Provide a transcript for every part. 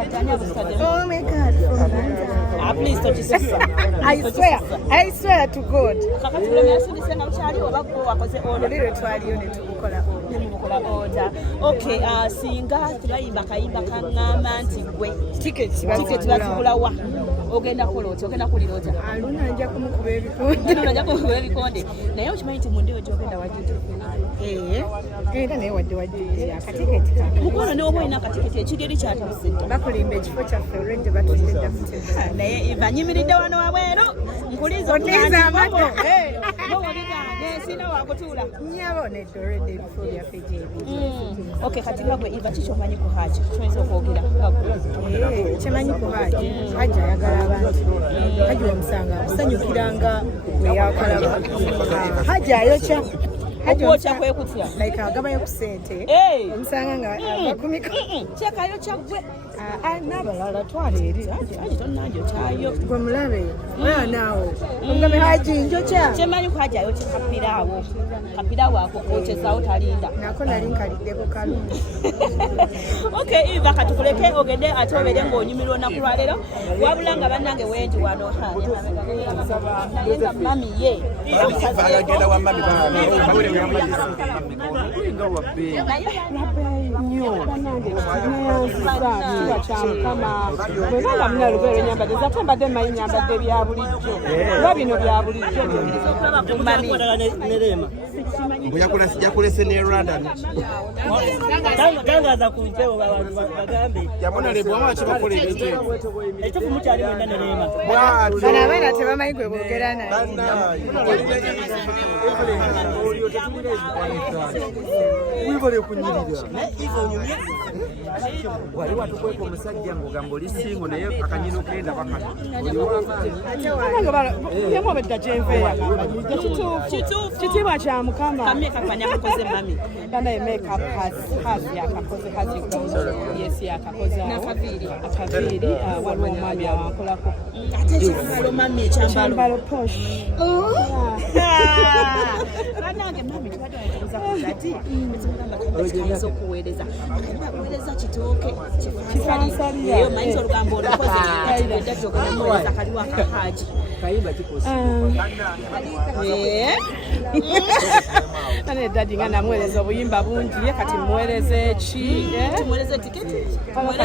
Oh my God. Please don't say. I swear to God. Okay, singa tubayimba kayimba kangamba nti gwe ticket bazigula wa ogenda kulota ogenda kulirota Haruna anja kumukuba ebikonde naye okimanyi nti mu ndiwo gyogenda wajjute era naye wadde akatiketi mukono ne oba olina akatiketi ekigeri kyatabusidde bakulimba ekifo kyaffe olwedde batulidde mutenda naye banyimiridde wano wabweru nkuliza amako sina wakutuula nyabonedde olwedde ebifo byaffe gyebiri okay kati nga gwe iva kikyomanyi ku Hajji kyoyinza okwogera kyemanyi ku Hajji Hajji ayagala abantu Hajji wamusanga akusanyukiranga bwe yakalaba Hajji ayokya okwoca kwekutya like agabayo ku ssente omusanga nga bakumika kyekayokya gwe n'abalala twala eri Hajji tonnanjo kyayo gwe mulabe naawo omugambe Hajji njokya kyemanyi ku Hajji ayokya kapiraawo ako kwokyezaawo talinda nako nali nkaliddeko kalungi okay iva katukuleke ogende ate obeere ng'onyumirwa olunaku lwaleero wabula nga bannange wendi wano naye nga mami ye bwebanga munalugero enyambadde zatambadde mayi nyambadde bya bulijjo kuba bino bya bulijjo mbuyakula sijakulese ne Rwanda tangaza ku ntebo bagambe yamunalebwa waki bakola ebintu ekyo mukyali mwenda nerema bano abaana tebamanyi gwe boogera naye wibale kunyirira wali watukweka omusajja ng'ogamba oli singo naye akanyina okugenda bakano yamwobedda gyenveeya kitiibwa kya mukama kamye kakanya kakoze mami bana makeup has yakakoze yes yakakoze akaviiri waliwo omwami awankolako ate ekyambalo mami ekyambalo posh bannange mami tubadde wayituuza kuzati ezimugamba kayinza okuweereza weereza kitooke kifansaliya eyo mayinza olugambo olukoze edda gyogenda muweereza kaliwo aka Hajji kayimba kikosa ane dadi nga namuweereza obuyimba bungi ye kati muweereze ki tumuweereze tiketi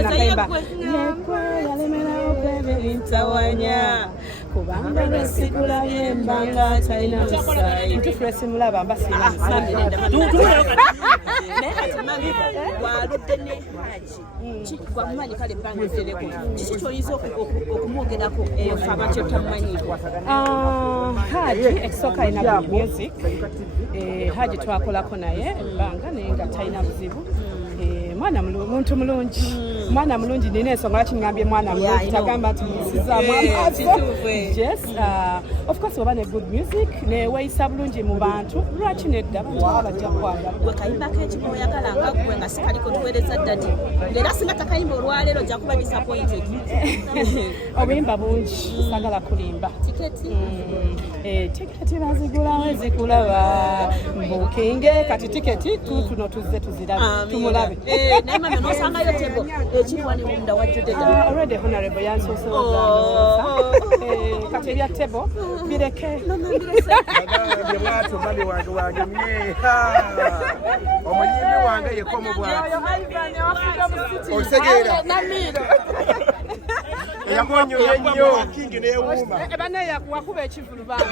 kayimba nekwe yalemerawo kwebirintawanya kubanga nesigulayo embanga talina musayi ntufu esimulaba mba sina naye kati mami waludde ne Hajji wamumanyi kale ebbanga ezereko kiki kyoyinza okumwogerako eyo faba kyotamumanyi Hajji ekisooka alina good music Hajji twakolako naye ebbanga naye nga talina buzibu mwana muntu mulungi mwana mulungi nina ensonga lwaki ngambye mwana mulungi tagamba nti musizaamu amaaso yes of course oba ne good music neweeyisa bulungi mu bantu lwaki nedda bantu bajja kwagala gwe kayimbako ekimu oyagala nga gwe nga sikaliko tuweereza ddadi era singa takayimba olwaleero ojja kuba disappointed obuyimba bungi sagala kulimba tiketi bazigulawo ezikulaba mbukinge kati tiketi tuno tuzze tuzirabe tumulabe naye mami nosangayo tebo ekiriwani munda wajjudde ddala already honorable yansoose kati ebya tebo bireke bwatyo mami wange wagemye omuyimbi wange yekomo bwatyo olitegeera eyakonyoye ennyo kingi neewuuma banaye wakuba ekivulu bange